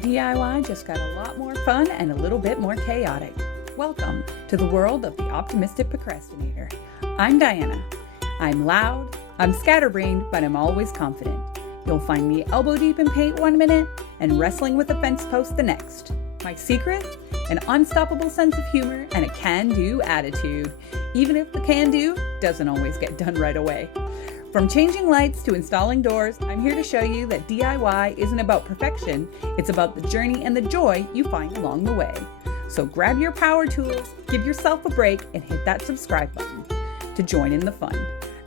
DIY just got a lot more fun and a little bit more chaotic. Welcome to the world of the optimistic procrastinator. I'm Diana. I'm loud, I'm scatterbrained, but I'm always confident. You'll find me elbow deep in paint one minute and wrestling with a fence post the next. My secret? An unstoppable sense of humor and a can-do attitude, even if the can-do doesn't always get done right away. From changing lights to installing doors, I'm here to show you that DIY isn't about perfection, it's about the journey and the joy you find along the way. So grab your power tools, give yourself a break, and hit that subscribe button to join in the fun.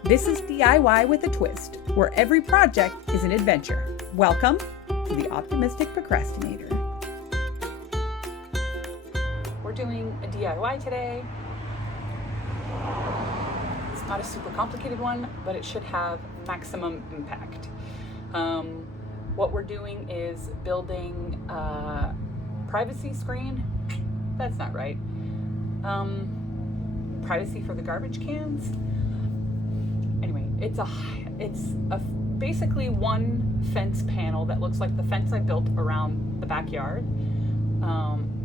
This is DIY with a twist, where every project is an adventure. Welcome to the Optimistic Procrastinator. We're doing a DIY today. It's not a super complicated one, but it should have maximum impact. What we're doing is building a privacy screen. That's not right. Privacy for the garbage cans. Anyway, it's basically one fence panel that looks like the fence I built around the backyard.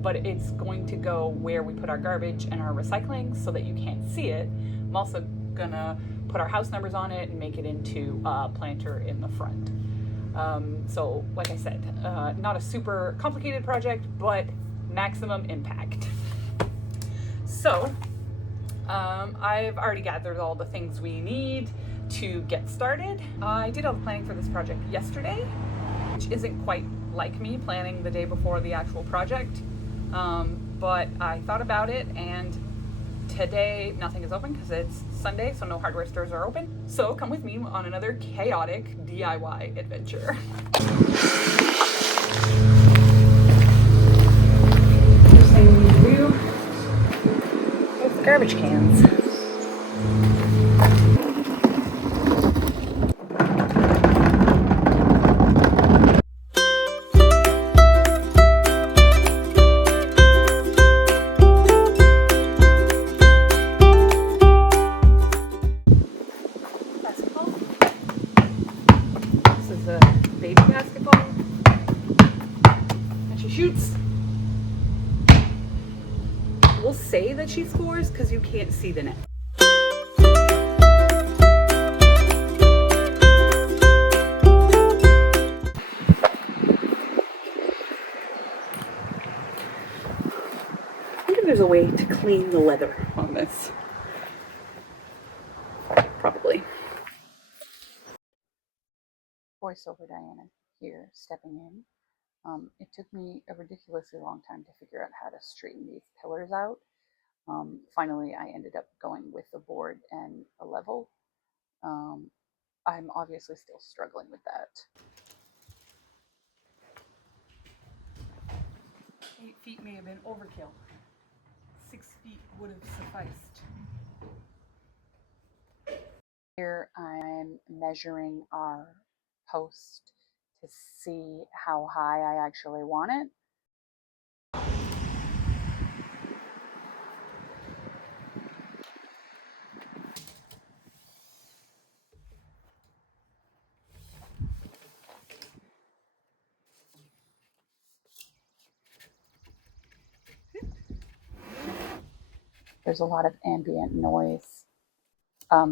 But it's going to go where we put our garbage and our recycling so that you can't see it. I'm also gonna put our house numbers on it and make it into a planter in the front. So like I said, not a super complicated project, but maximum impact. So I've already gathered all the things we need to get started. I did all the planning for this project yesterday, which isn't quite like me planning the day before the actual project. But I thought about it, and today nothing is open because it's Sunday, so no hardware stores are open. So come with me on another chaotic DIY adventure. First thing we need to do is the garbage cans. Baby basketball, and she shoots. We'll say that she scores because you can't see the net. I wonder if there's a way to clean the leather on this. Probably. Voiceover Diana here, stepping in. It took me a ridiculously long time to figure out how to straighten these pillars out. Finally, I ended up going with the board and a level. I'm obviously still struggling with that. 8 feet may have been overkill. 6 feet would have sufficed. Here I'm measuring our post to see how high I actually want it. There's a lot of ambient noise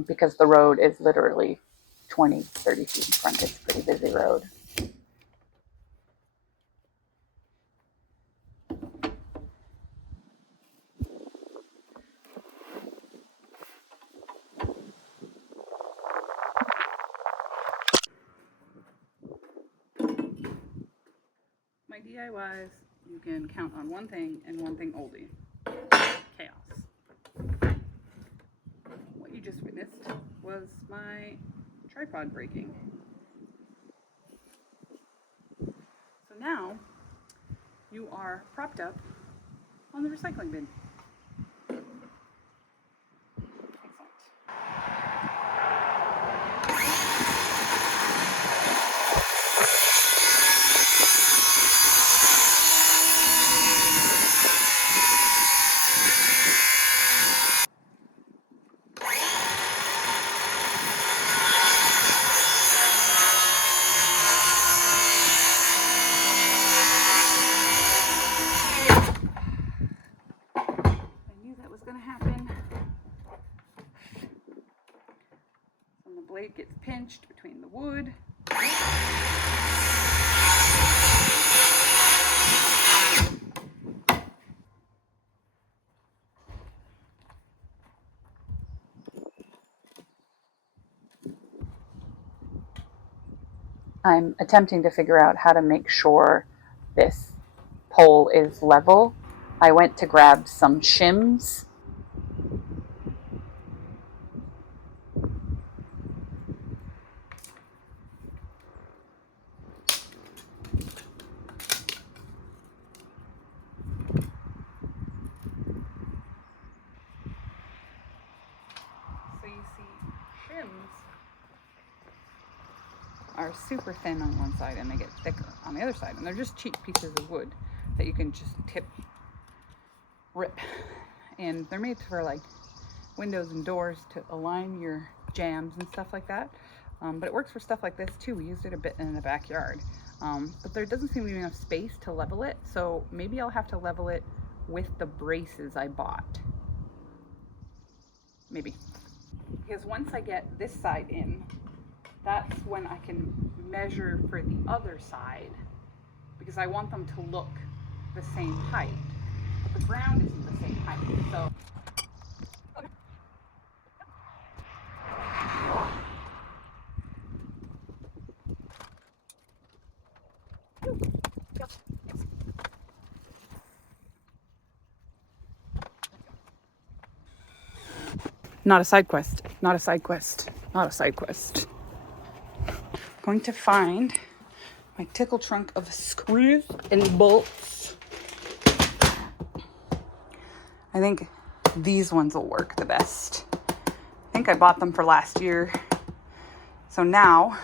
because the road is literally 20, 30 feet in front. It's a pretty busy road. My DIYs, you can count on one thing and one thing only: chaos. What you just witnessed was my tripod breaking. So now you are propped up on the recycling bin. blade gets pinched between the wood. I'm attempting to figure out how to make sure this pole is level. I went to grab some shims. So you see, shims are super thin on one side and they get thicker on the other side, and they're just cheap pieces of wood that you can just rip, and they're made for like windows and doors to align your jambs and stuff like that, but it works for stuff like this too. We used it a bit in the backyard, but there doesn't seem to be enough space to level it, so maybe I'll have to level it with the braces I bought, maybe, because once I get this side in, that's when I can measure for the other side, because I want them to look the same height, but the ground isn't the same height. So not a side quest, not a side quest, not a side quest. Going to find my tickle trunk of screws and bolts. I think these ones will work the best. I think I bought them for last year. So now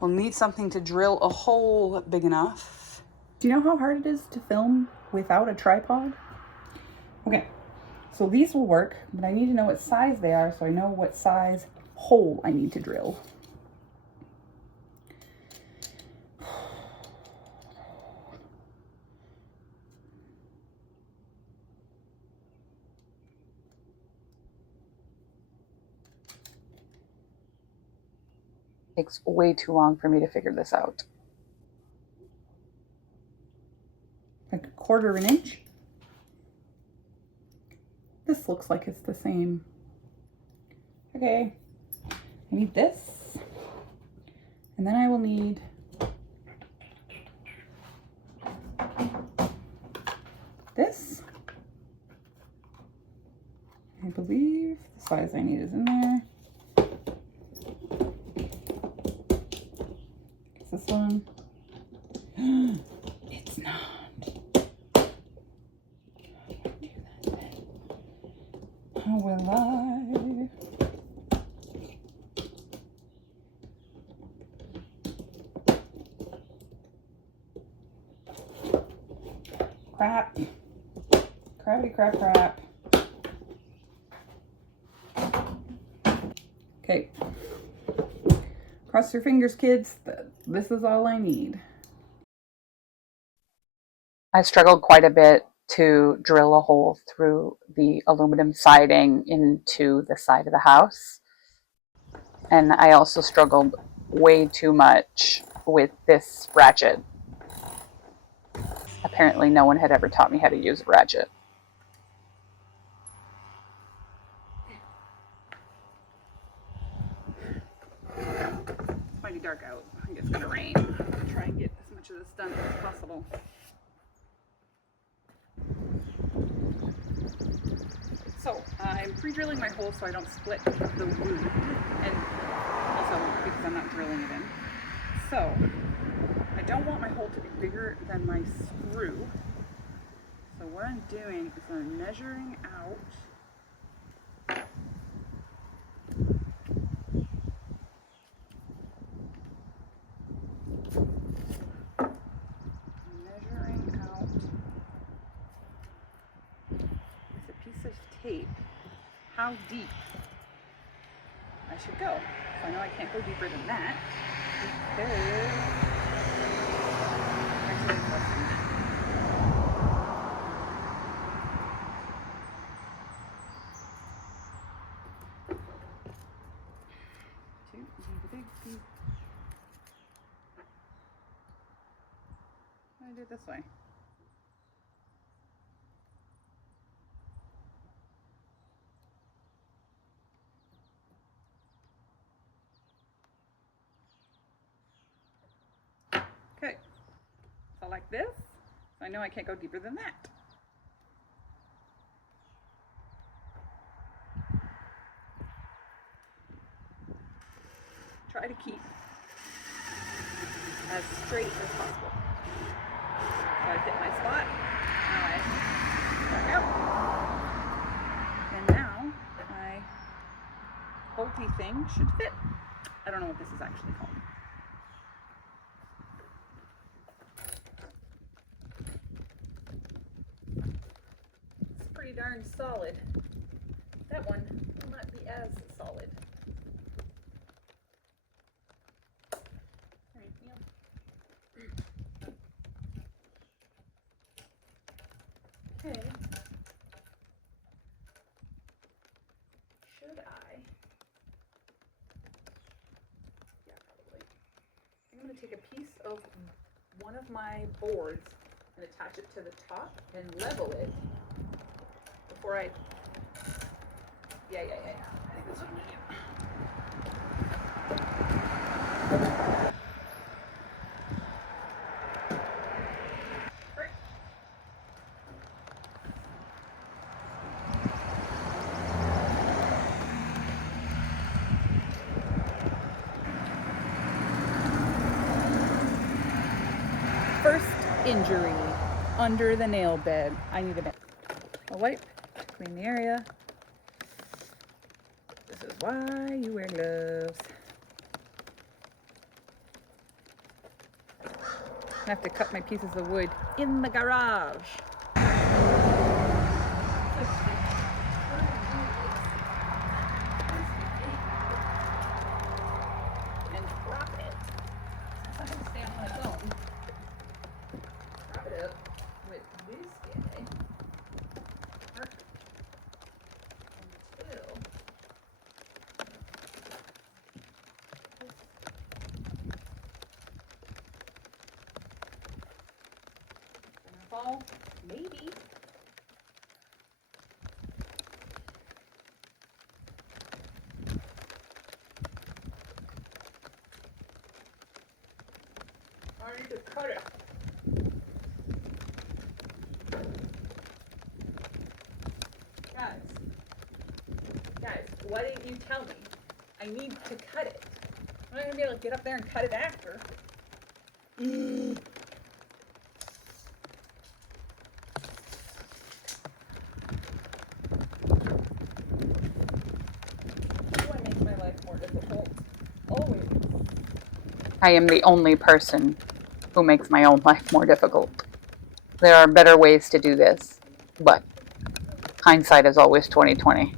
we'll need something to drill a hole big enough. Do you know how hard it is to film without a tripod? Okay, so these will work, but I need to know what size they are so I know what size hole I need to drill. Takes way too long for me to figure this out. Like a quarter of an inch. This looks like it's the same. Okay, I need this, and then I will need this. I believe the size I need is in there. Is this one? It's not. How will I? Crap. Crappity crap crap. Okay. Cross your fingers, kids. This is all I need. I struggled quite a bit to drill a hole through the aluminum siding into the side of the house. And I also struggled way too much with this ratchet. Apparently no one had ever taught me how to use a ratchet. It's mighty dark out. I think it's gonna rain. I'll try and get as much of this done as possible. So I'm pre-drilling my hole so I don't split the wood, and also because I'm not drilling it in. So I don't want my hole to be bigger than my screw. So what I'm doing is I'm measuring out with a piece of tape how deep I should go. So I know I can't go deeper than that because actually it's less than that. big piece. I do it this way. Okay, so like this. So I know I can't go deeper than that. Try to keep as straight as possible. So I hit my spot. Now I back out. And now my bolty thing should fit. I don't know what this is actually called. It's pretty darn solid. That one will not be as solid. Okay. Should I? Yeah, probably. I'm going to take a piece of one of my boards and attach it to the top and level it before I. Yeah. I think this would be it. First injury under the nail bed. I need a wipe to clean the area. This is why you wear gloves. I have to cut my pieces of wood in the garage. And drop it. I can stand on its own. Drop it up with this guy. Perfect. Until gonna fall, maybe. I need to cut it. Guys, why didn't you tell me? I need to cut it. I'm not gonna be able to get up there and cut it after. I make my life more difficult. Always. I am the only person who makes my own life more difficult. There are better ways to do this, but hindsight is always 20/20.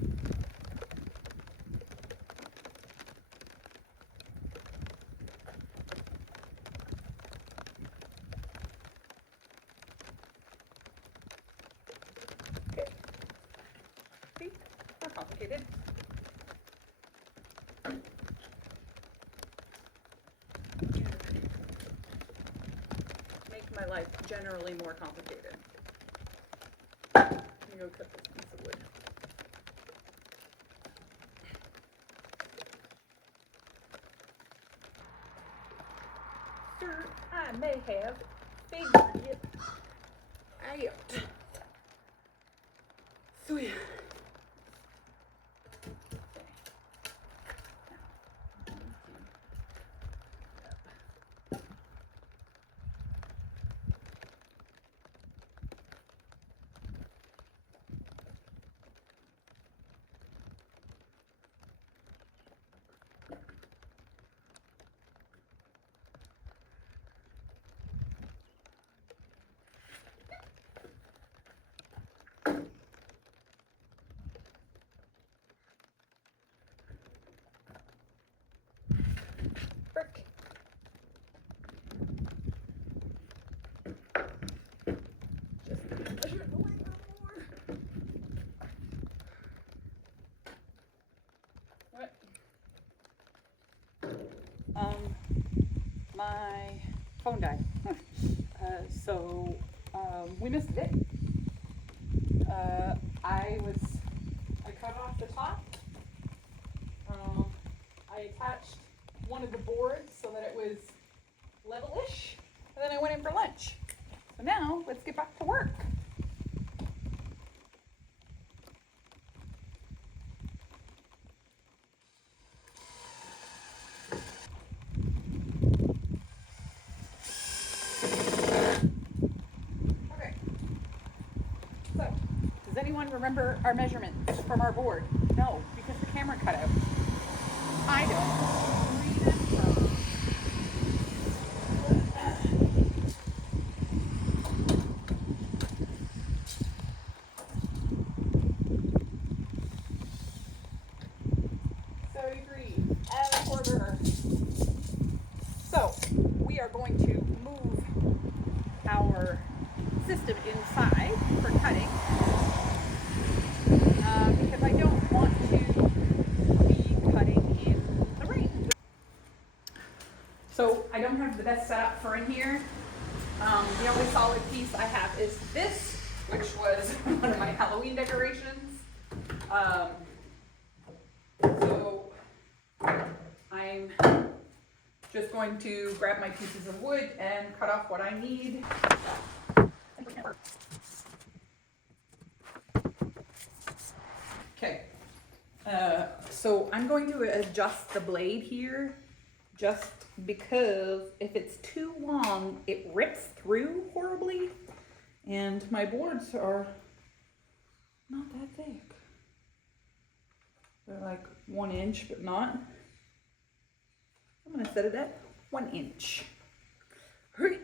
Okay. See? Not complicated. Make my life generally more complicated. Let me go cut this piece of wood. Sir, I may have figured it out. So yeah. my phone died. So we missed it. I cut off the top. I attached one of the boards so that it was levelish, and then I went in for lunch. So now let's get back to work. Okay. So, does anyone remember our measurements from our board? No, because the camera cut out. I don't remember. So we are going to move our system inside for cutting because I don't want to be cutting in the rain. So I don't have the best setup for in here. The only solid piece I have is this, which was one of my Halloween decorations. So I'm just going to grab my pieces of wood and cut off what I need. Okay, so I'm going to adjust the blade here just because if it's too long, it rips through horribly. And my boards are not that thick. They're like 1 inch, but not. I'm gonna set it at 1 inch. Hurry.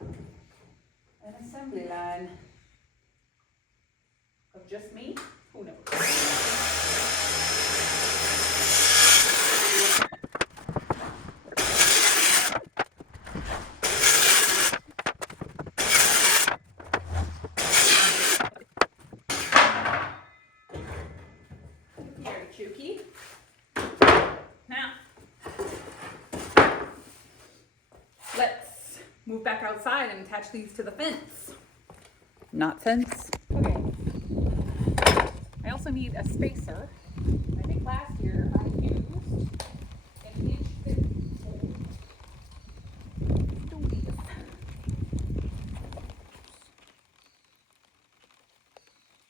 An assembly line of just me? Who knows? Very cheeky. Now, let's move back outside and attach these to the fence. Not fence. Okay. I also need a spacer. I think last year I used an inch thick pole. Let's do this.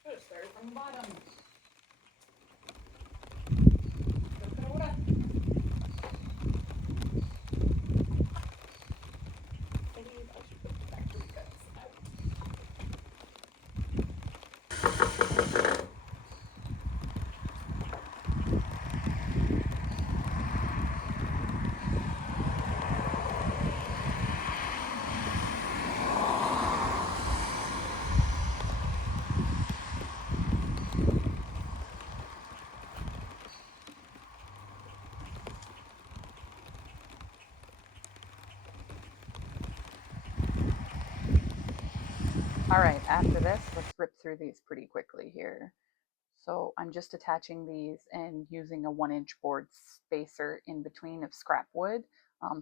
Just start from the bottom. All right, after this, let's rip through these pretty quickly here. So I'm just attaching these and using a 1 inch board spacer in between of scrap wood,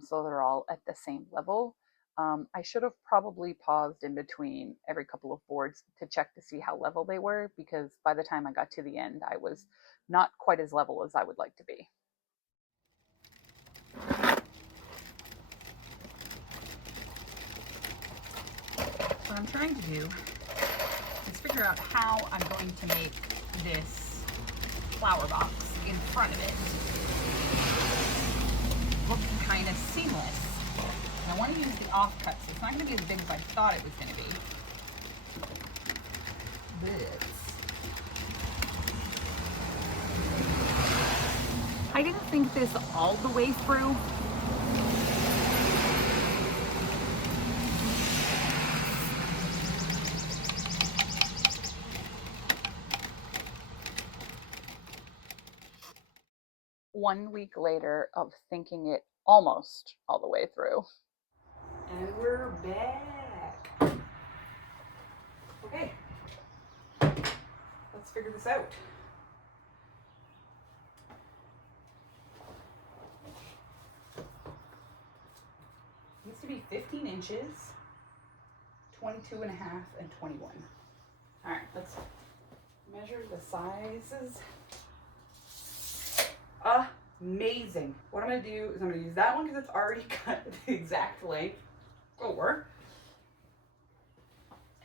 so they're all at the same level. I should have probably paused in between every couple of boards to check to see how level they were, because by the time I got to the end, I was not quite as level as I would like to be. What I'm trying to do is figure out how I'm going to make this flower box in front of it look kind of seamless. And I want to use the offcut, so it's not going to be as big as I thought it was going to be. I didn't think this all the way through. One week later of thinking it almost all the way through. And we're back. Okay, let's figure this out. to be 15 inches, 22 and a half, and 21. All right, let's measure the sizes. Amazing. What I'm gonna do is I'm gonna use that one because it's already cut the exact length for.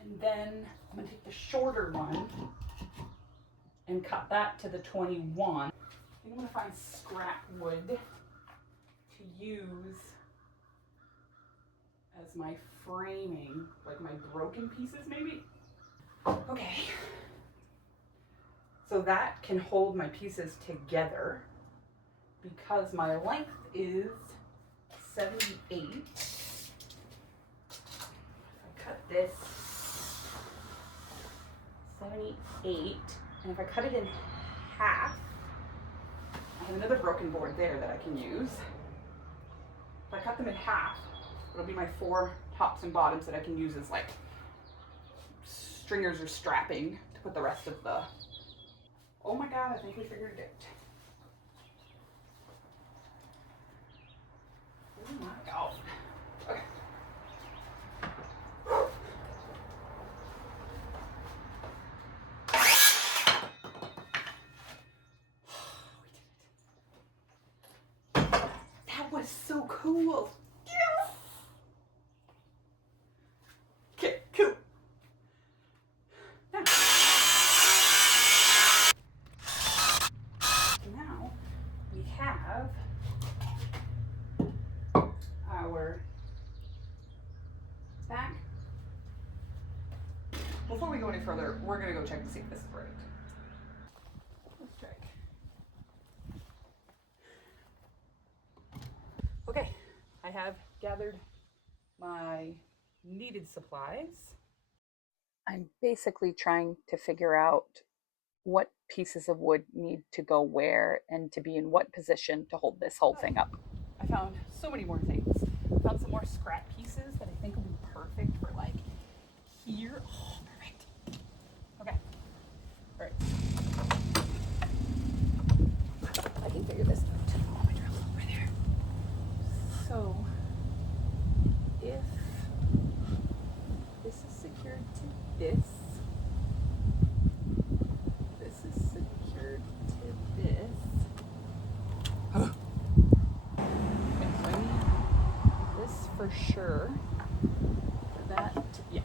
And then I'm gonna take the shorter one and cut that to the 21. I think I'm gonna find scrap wood to use as my framing, like my broken pieces maybe. Okay. So that can hold my pieces together because my length is 78. If I cut this 78, and if I cut it in half, I have another broken board there that I can use. If I cut them in half, it'll be my 4 tops and bottoms that I can use as like stringers or strapping to put the rest of the, oh my God, I think we figured it out. Oh my God. Okay. We did it. That was so cool. Yes. Okay, cool. Now we have our back. Before we go any further, we're gonna go check to see if this is right. Let's check. Okay, I have gathered my needed supplies. I'm basically trying to figure out what pieces of wood need to go where and to be in what position to hold this whole thing up. I found so many more things. I found some more scrap pieces that I think will be perfect for like here. Oh, perfect. Okay. All right. I can figure this out. Oh, my drill's over there. So if this is secured to this, this is secured to this. Okay, so I need this for sure. For that, yeah.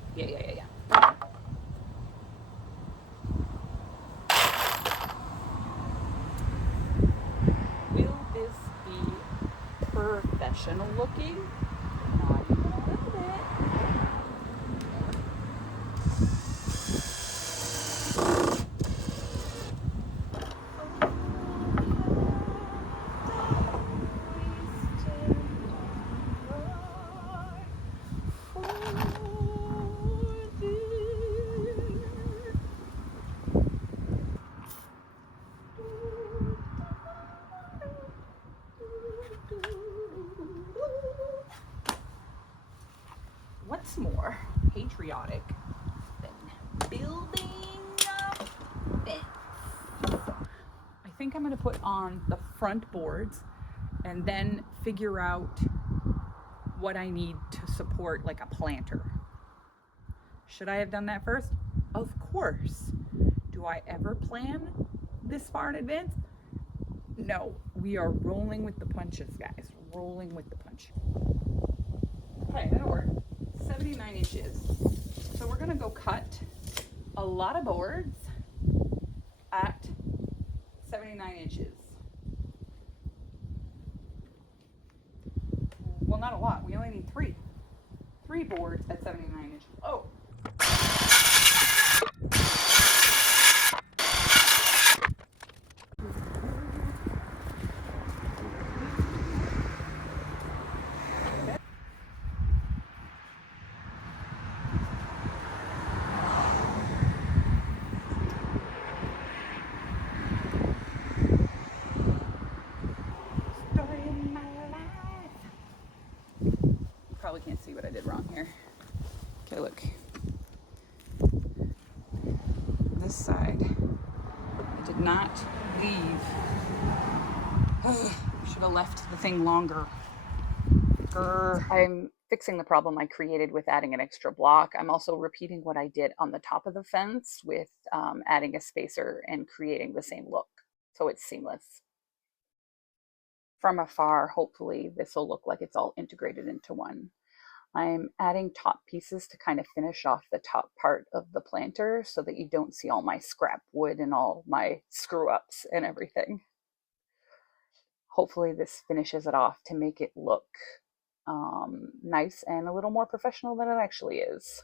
Will this be professional looking? Not even a little bit. What's more patriotic than building a fence? I think I'm going to put on the front boards and then figure out what I need to support like a planter. Should I have done that first? Of course. Do I ever plan this far in advance? No, we are rolling with the punches, guys. Rolling with the punch. Okay, that'll work. 79 inches. So we're gonna go cut a lot of boards at 79 inches. Well, not a lot. We only need 3. 3 boards at 79 inches. Oh. Probably can't see what I did wrong here. Okay, look. This side, I did not leave. Should have left the thing longer. I'm fixing the problem I created with adding an extra block. I'm also repeating what I did on the top of the fence with adding a spacer and creating the same look. So it's seamless. From afar, hopefully this will look like it's all integrated into one. I'm adding top pieces to kind of finish off the top part of the planter so that you don't see all my scrap wood and all my screw ups and everything. Hopefully this finishes it off to make it look nice and a little more professional than it actually is.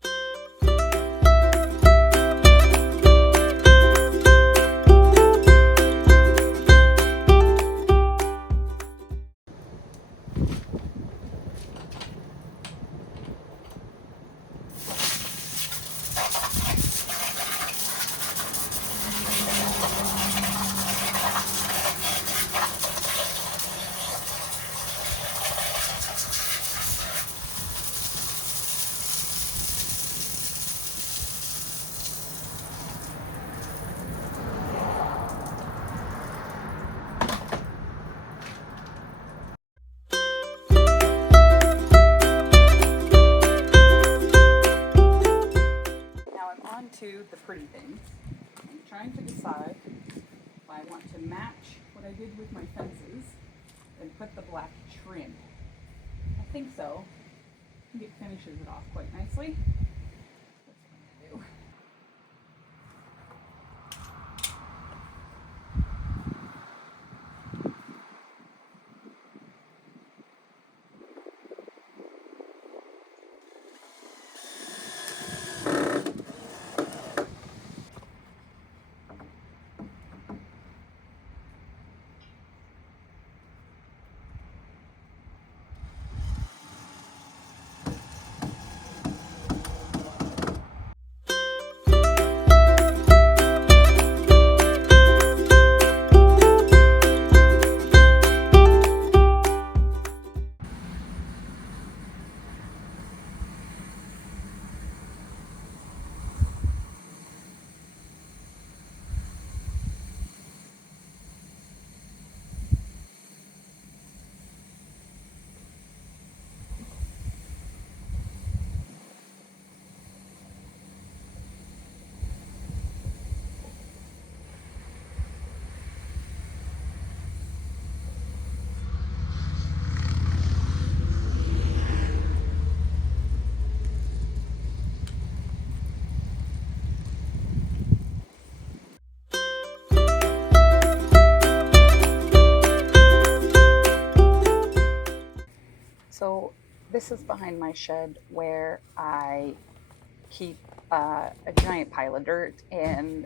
To the pretty things. I'm trying to decide if I want to match what I did with my fences and put the black trim. I think so. I think it finishes it off quite nicely. That's what I'm going to do. So this is behind my shed where I keep a giant pile of dirt and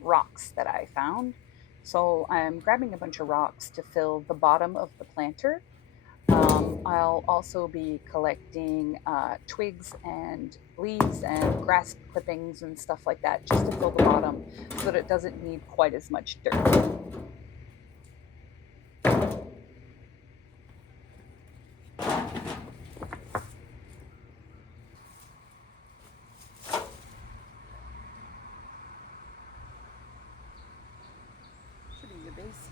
rocks that I found. So I'm grabbing a bunch of rocks to fill the bottom of the planter. I'll also be collecting twigs and leaves and grass clippings and stuff like that just to fill the bottom so that it doesn't need quite as much dirt. Should be the base.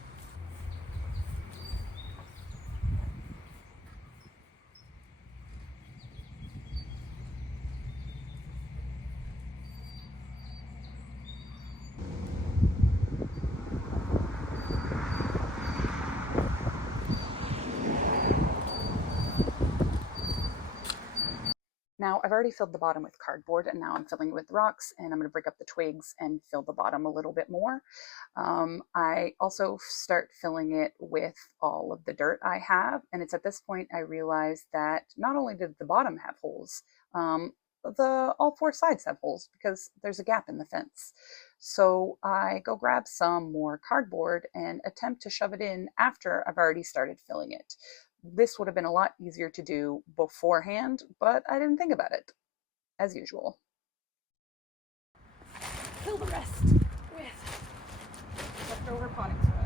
Now I've already filled the bottom with cardboard and now I'm filling it with rocks and I'm going to break up the twigs and fill the bottom a little bit more. I also start filling it with all of the dirt I have, and it's at this point I realized that not only did the bottom have holes, all four sides have holes because there's a gap in the fence. So I go grab some more cardboard and attempt to shove it in after I've already started filling it. This would have been a lot easier to do beforehand, but I didn't think about it, as usual. Fill the rest with leftover potting soil.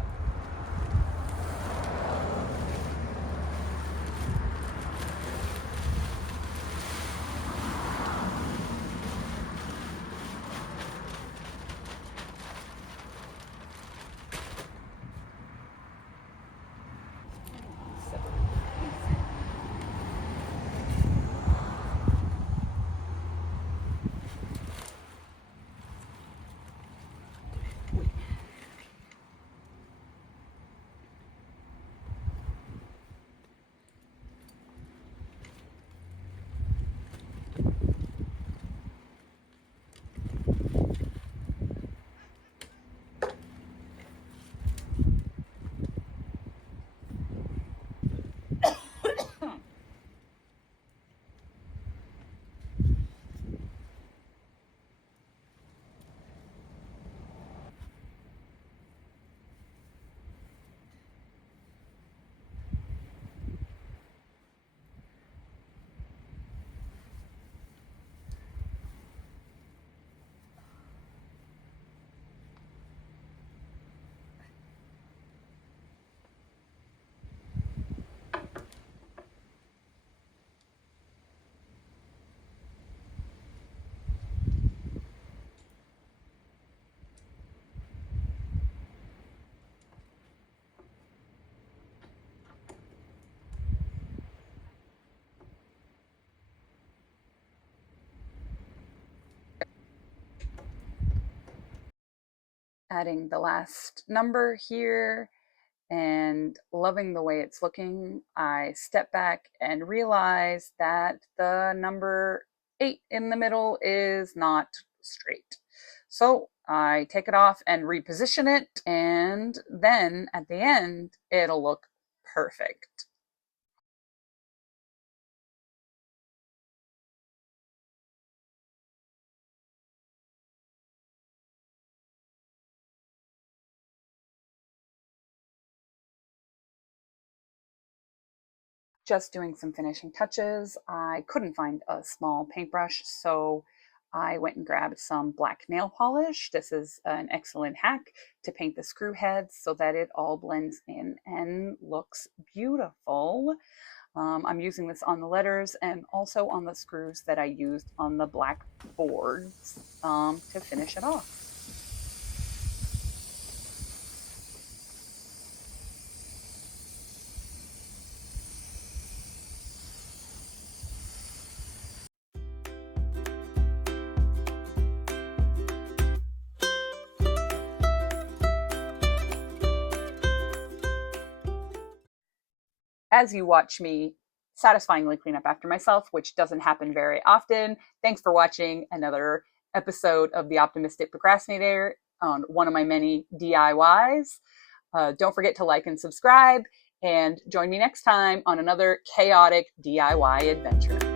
adding the last number here and loving the way it's looking, I step back and realize that the number 8 in the middle is not straight. So I take it off and reposition it, and then at the end, it'll look perfect. Just doing some finishing touches. I couldn't find a small paintbrush, so I went and grabbed some black nail polish. This is an excellent hack to paint the screw heads so that it all blends in and looks beautiful. I'm using this on the letters and also on the screws that I used on the black boards to finish it off. As you watch me satisfyingly clean up after myself, which doesn't happen very often, thanks for watching another episode of The Optimistic Procrastinator on one of my many DIYs. Don't forget to like and subscribe, and join me next time on another chaotic DIY adventure.